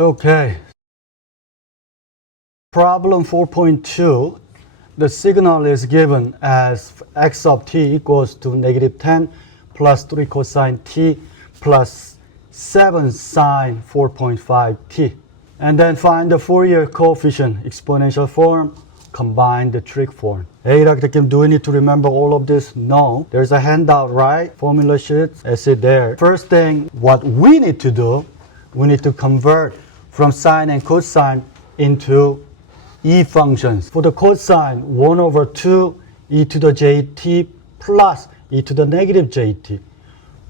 Okay. Problem 4.2. The signal is given as x of t equals to negative 10 plus 3 cosine t plus 7 sine 4.5 t. And then find the Fourier coefficient, exponential form, combine the trig form. Hey, Dr. Kim, do we need to remember all of this? No. There's a handout, right? Formula sheets, essay there. First thing, what we need to do, we need to convert from sine and cosine into e functions. For the cosine, 1 over 2 e to the jt plus e to the negative jt.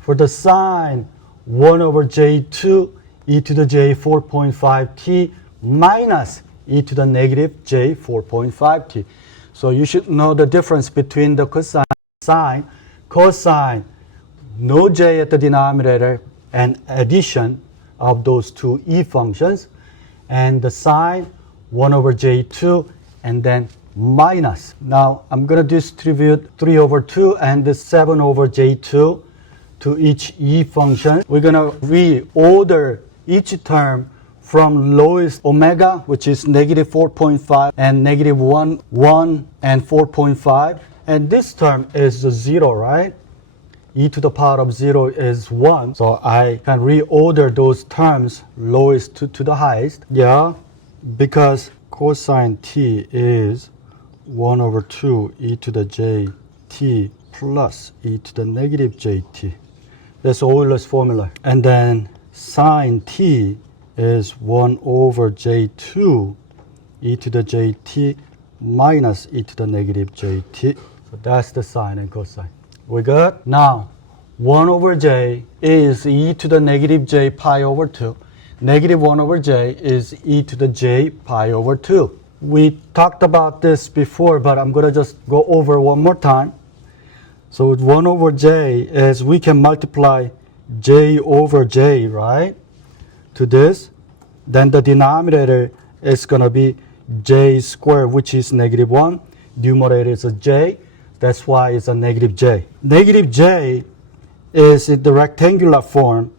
For the sine, 1 over j2 e to the j 4.5t minus e to the negative j 4.5t. So you should know the difference between the cosine and sine. Cosine, no j at the denominator, and addition of those two e functions. And the sine, 1 over j2, and then minus. Now I'm going to distribute 3 over 2 and the 7 over j2 to each e function. We're going to reorder each term from lowest omega, which is negative 4.5, and negative 1, 1, and 4.5. And this term is 0, right? E to the power of 0 is 1. So I can reorder those terms lowest to the highest. Yeah, because cosine t is 1 over 2 e to the j plus e to the negative jt. That's Euler's formula. And then sine t is 1 over j2 e to the jt minus e to the negative jt. So that's the sine and cosine. We good? Now, 1 over j is e to the negative j pi over 2. Negative 1 over j is e to the j pi over 2. We talked about this before, but I'm going to just go over one more time. So 1 over j is we can multiply j over j, right, to this. Then the denominator is going to be j squared, which is negative 1. Numerator is a j. That's why it's a negative j. Negative j is in the rectangular form,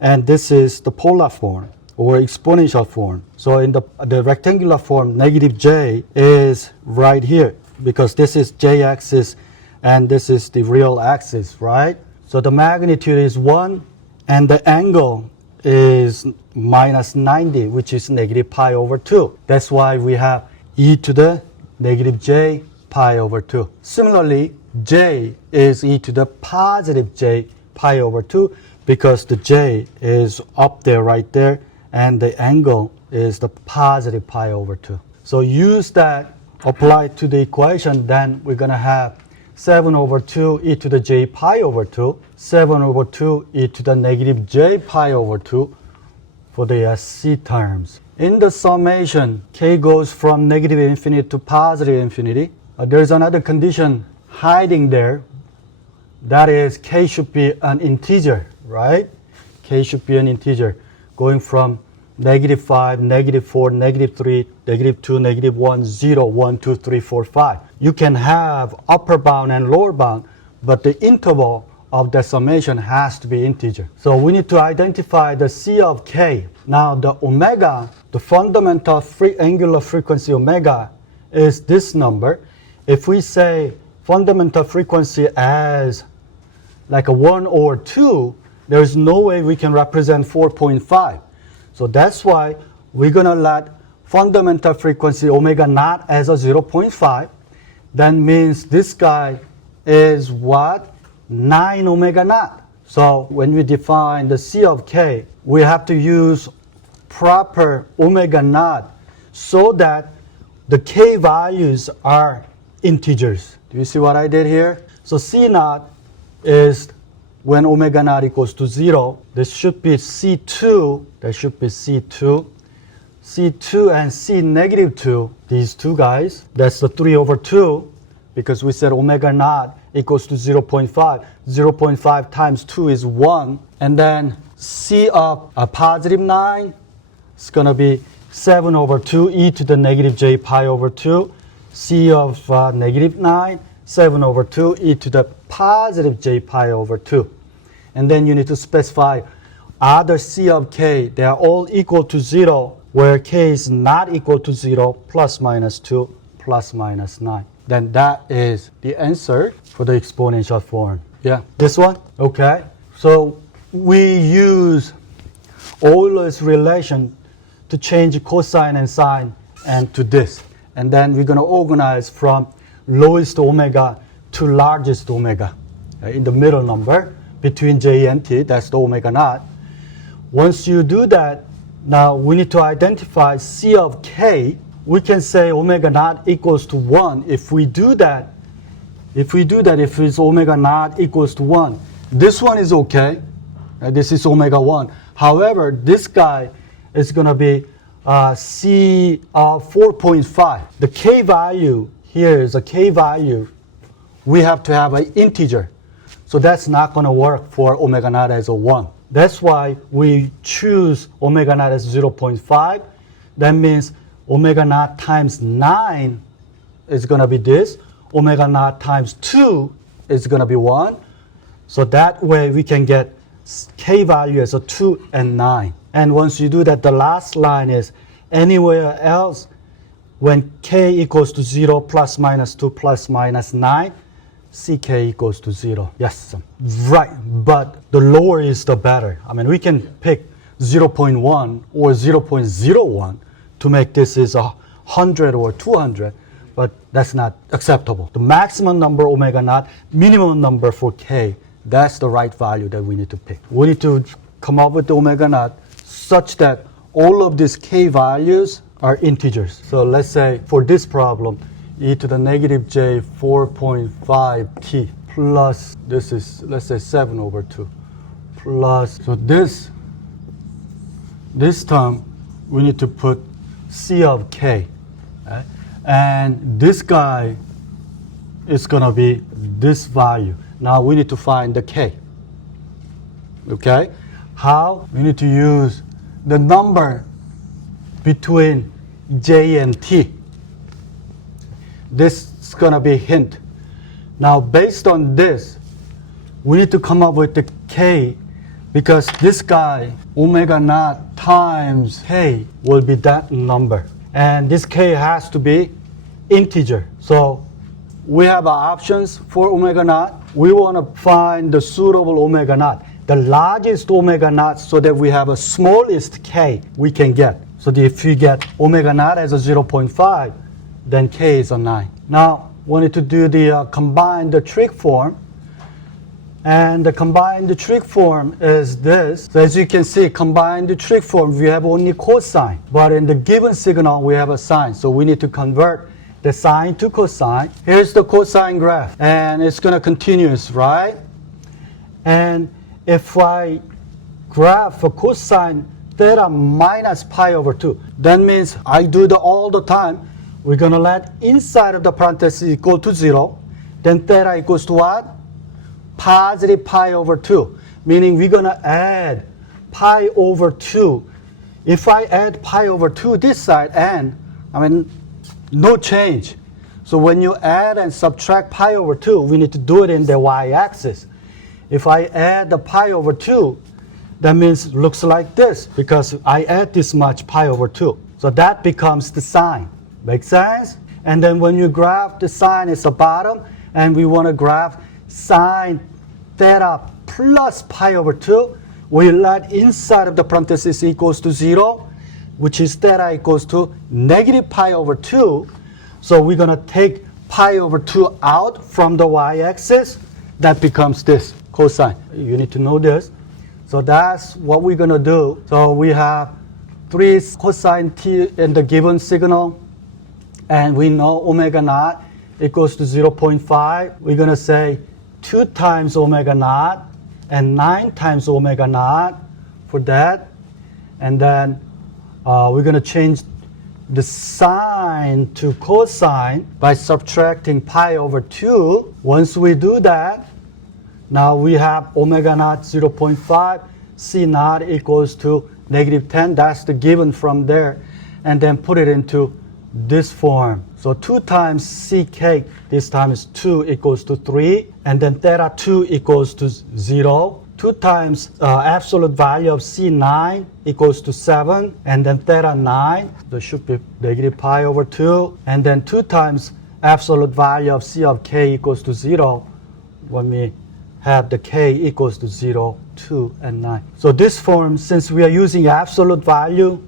and this is the polar form or exponential form. So in the rectangular form, negative j is right here because this is j-axis and this is the real axis, right? So the magnitude is 1 and the angle is minus 90, which is negative pi over 2. That's why we have e to the negative j pi over 2. Similarly, j is e to the positive j pi over 2 because the j is up there right there and the angle is the positive pi over 2. So use that, apply to the equation, then we're going to have 7 over 2 e to the j pi over 2, 7 over 2 e to the negative j pi over 2 for the SC terms. In the summation, k goes from negative infinity to positive infinity. There's another condition hiding there. That is, k should be an integer, right? K should be an integer going from negative 5, negative 4, negative 3, negative 2, negative 1, 0, 1, 2, 3, 4, 5. You can have upper bound and lower bound, but the interval of the summation has to be integer. So we need to identify the C of k. Now the omega, the fundamental angular frequency omega, is this number. If we say fundamental frequency as like a 1 or 2, there's no way we can represent 4.5. So that's why we're going to let fundamental frequency omega naught as a 0.5. That means this guy is what? 9 omega naught. So when we define the C of k, we have to use proper omega naught so that the k values are integers. Do you see what I did here? So C naught is when omega naught equals to 0. This should be C2. That should be C2. C2 and C negative 2, these two guys. That's the 3 over 2 because we said omega naught equals to 0.5. 0.5 times 2 is 1. And then C of a positive 9 is going to be 7 over 2 e to the negative j pi over 2. C of negative 9, 7 over 2 e to the positive j pi over 2. And then you need to specify other C of k, they are all equal to 0, where k is not equal to 0, plus minus 2, plus minus 9. Then that is the answer for the exponential form. Yeah, this one? Okay. So we use Euler's relation to change cosine and sine and to this. And then we're going to organize from lowest omega to largest omega in the middle number between j and t. That's the omega naught. Once you do that, now we need to identify C of k. We can say omega naught equals to 1. If it's omega naught equals to 1, this one is okay. This is omega 1. However, this guy is going to be C of 4.5. The k value here is a k value. We have to have an integer. So that's not going to work for omega naught as a 1. That's why we choose omega naught as 0.5. That means omega naught times 9 is going to be this. Omega naught times 2 is going to be 1. So that way we can get k value as a 2 and 9. And once you do that, the last line is anywhere else when k equals to 0, plus minus 2, plus minus 9, ck equals to 0. Yes, right. But the lower is the better. I mean, we can pick 0.1 or 0.01 to make this is 100 or 200, but that's not acceptable. The maximum number omega naught, minimum number for k, that's the right value that we need to pick. We need to come up with the omega naught such that all of these k values are integers. So let's say for this problem, e to the negative j 4.5 t plus, this is, let's say 7 over 2, plus, so this term, we need to put C of k. Right? And this guy is going to be this value. Now we need to find the k. Okay? How? We need to use the number between j and t. This is going to be a hint. Now based on this, we need to come up with the k, because this guy, omega naught times k, will be that number. And this k has to be integer. So we have our options for omega naught. We want to find the suitable omega naught, the largest omega naught, so that we have a smallest k we can get. So if we get omega naught as a 0.5, then k is a 9. Now, we need to do the combine the trig form. And the combined trig form is this. So as you can see, combined trig form, we have only cosine. But in the given signal, we have a sine. So we need to convert the sine to cosine. Here's the cosine graph. And it's going to continuous, right? And if I graph for cosine theta minus pi over 2, that means I do the all the time. We're going to let inside of the parentheses equal to 0. Then theta equals to what? Positive pi over 2. Meaning we're going to add pi over 2. If I add pi over 2 this side, and I mean, no change. So when you add and subtract pi over 2, we need to do it in the y-axis. If I add the pi over 2, that means it looks like this, because I add this much pi over 2. So that becomes the sine. Make sense? And then when you graph the sine, it's the bottom, and we want to graph sine theta plus pi over 2. We let inside of the parenthesis equals to 0, which is theta equals to negative pi over 2. So we're going to take pi over 2 out from the y-axis. That becomes this, cosine. You need to know this. So that's what we're going to do. So we have 3 cosine t in the given signal. And we know omega naught equals to 0.5. We're going to say 2 times omega naught and 9 times omega naught for that. And then we're going to change the sine to cosine by subtracting pi over 2. Once we do that, now we have omega naught 0.5, C naught equals to negative 10. That's the given from there. And then put it into this form. So 2 times ck, this time is 2 equals to 3. And then theta 2 equals to 0. 2 times absolute value of C9 equals to 7, and then theta 9, there should be negative pi over 2, and then 2 times absolute value of C of k equals to 0 when we have the k equals to 0, 2, and 9. So this form, since we are using absolute value,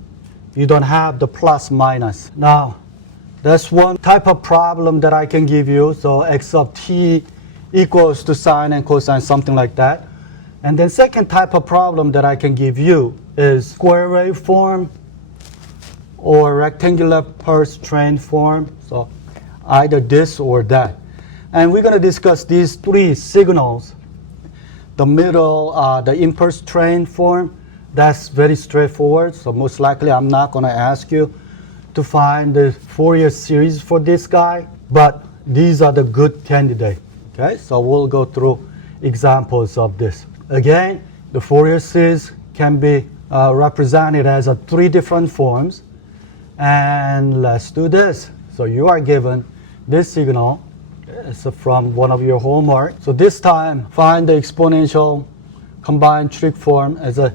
you don't have the plus minus. Now, that's one type of problem that I can give you. So x of t equals to sine and cosine, something like that. And then second type of problem that I can give you is square wave form or rectangular pulse train form. So either this or that. And we're going to discuss these three signals. The middle, the impulse train form, that's very straightforward. So most likely I'm not going to ask you to find the Fourier series for this guy, but these are the good candidates. Okay, so we'll go through examples of this. Again, the Fourier series can be represented as three different forms. And let's do this. So you are given this signal. It's from one of your homework. So this time, find the exponential combined trig form as a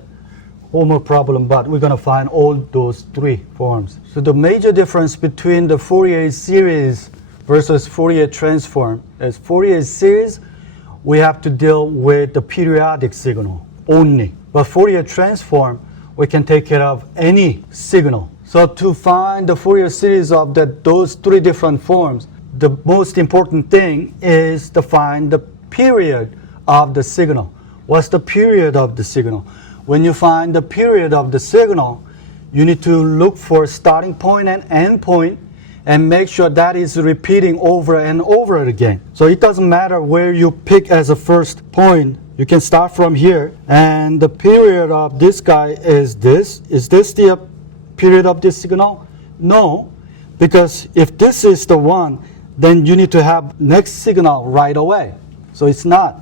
homework problem, but we're going to find all those three forms. So the major difference between the Fourier series versus Fourier transform is Fourier series, we have to deal with the periodic signal only. But Fourier transform, we can take care of any signal. So to find the Fourier series of those three different forms, the most important thing is to find the period of the signal. What's the period of the signal? When you find the period of the signal, you need to look for starting point and end point and make sure that is repeating over and over again. So it doesn't matter where you pick as a first point. You can start from here. And the period of this guy is this. Is this the period of this signal? No, because if this is the one, then you need to have next signal right away. So it's not.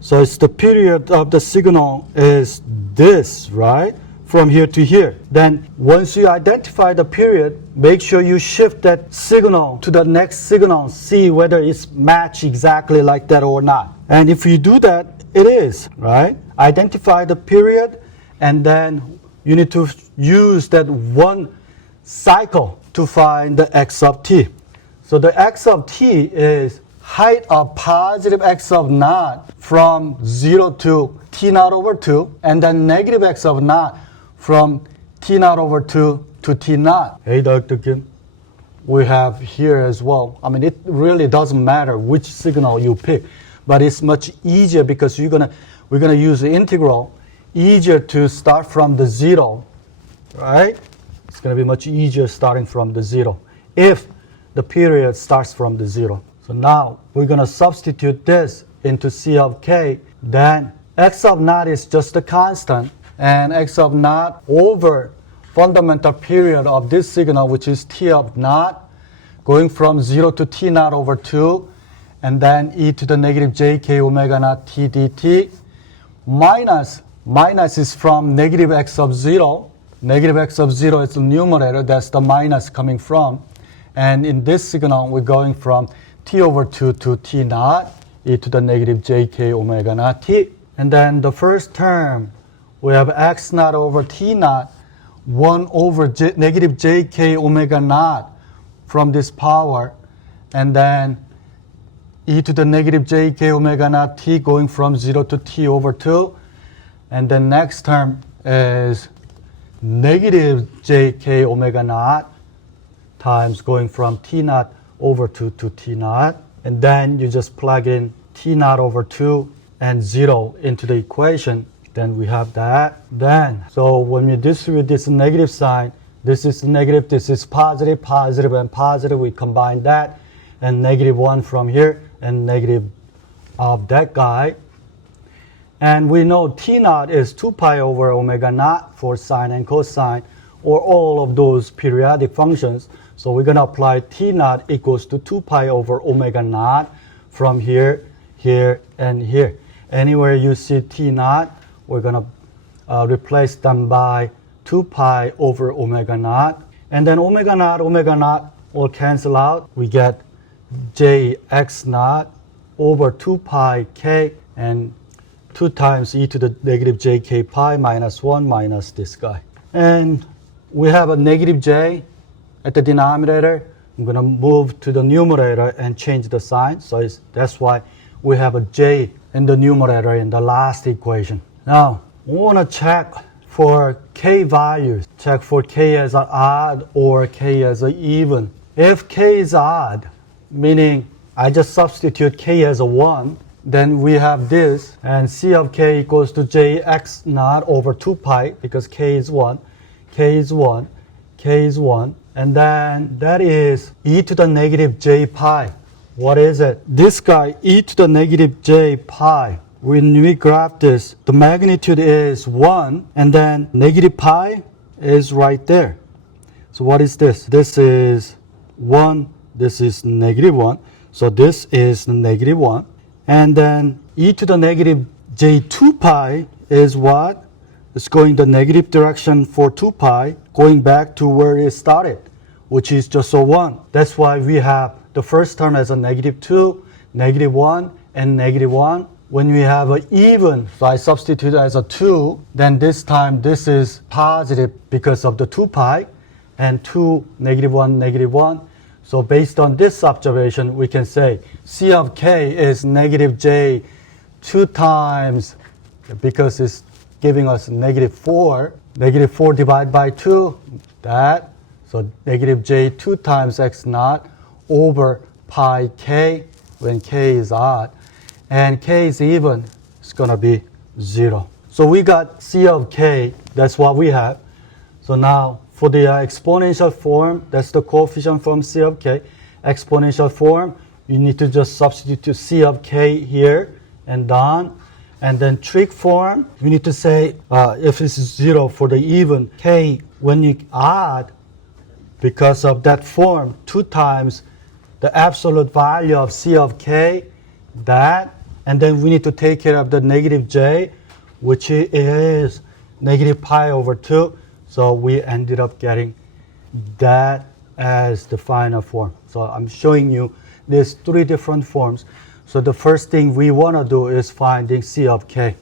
So it's the period of the signal is this, right? From here to here. Then once you identify the period, make sure you shift that signal to the next signal, see whether it's matched exactly like that or not. And if you do that, it is, right? Identify the period, and then you need to use that one cycle to find the x of t. So the x of t is height of positive x of naught from 0 to t naught over 2, and then negative x of naught from t naught over 2 to t naught. Hey, Dr. Kim, we have here as well. I mean, it really doesn't matter which signal you pick, but it's much easier because we're gonna use the integral. Easier to start from the 0, right? It's gonna be much easier starting from the 0 if the period starts from the 0. So now we're going to substitute this into C of k. Then x of naught is just a constant, and x of naught over fundamental period of this signal, which is t of naught, going from 0 to t naught over 2, and then e to the negative jk omega naught t dt, minus is from negative x of 0. Negative x of 0 is the numerator, that's the minus coming from. And in this signal, we're going from t over 2 to t naught, e to the negative jk omega naught t. And then the first term, we have x naught over t naught, 1 over negative jk omega naught from this power. And then e to the negative jk omega naught t going from 0 to t over 2. And then next term is negative jk omega naught times going from t naught over 2 to t naught. And then you just plug in t naught over 2 and 0 into the equation. Then we have that. Then, so when you distribute this negative sign, this is negative, this is positive, positive, and positive. We combine that, and negative 1 from here, and negative of that guy. And we know t naught is 2 pi over omega naught for sine and cosine, or all of those periodic functions. So we're going to apply t naught equals to 2 pi over omega naught from here, here, and here. Anywhere you see t naught, we're going to replace them by 2 pi over omega naught. And then omega naught will cancel out. We get jx naught over 2 pi k, and 2 times e to the negative jk pi minus 1 minus this guy. And we have a negative j at the denominator. I'm going to move to the numerator and change the sign. So that's why we have a j in the numerator in the last equation. Now, we want to check for k values. Check for k as an odd or k as an even. If k is odd, meaning I just substitute k as a 1, then we have this, and c of k equals to jx naught over 2 pi, because k is 1, k is 1, k is 1, and then that is e to the negative j pi. What is it? This guy, e to the negative j pi. When we graph this, the magnitude is 1, and then negative pi is right there. So what is this? This is 1, this is negative 1, so this is negative 1. And then e to the negative j2 pi is what? It's going the negative direction for 2 pi, going back to where it started, which is just a 1. That's why we have the first term as a negative 2, negative 1, and negative 1. When we have an even, so I substitute as a 2, then this time this is positive because of the 2 pi, and 2, negative 1, negative 1. So based on this observation, we can say c of k is negative j 2 times, because it's giving us negative 4. Negative 4 divided by 2, that. So negative j 2 times x naught over pi k when k is odd. And k is even, it's going to be 0. So we got c of k, that's what we have. So now for the exponential form, that's the coefficient from c of k. Exponential form, you need to just substitute c of k here and done. And then trig form, you need to say if it's 0 for the even, k when you add, because of that form, 2 times the absolute value of c of k, that. And then we need to take care of the negative j, which is negative pi over 2. So we ended up getting that as the final form. So I'm showing you these 3 different forms. So the first thing we want to do is finding c of k.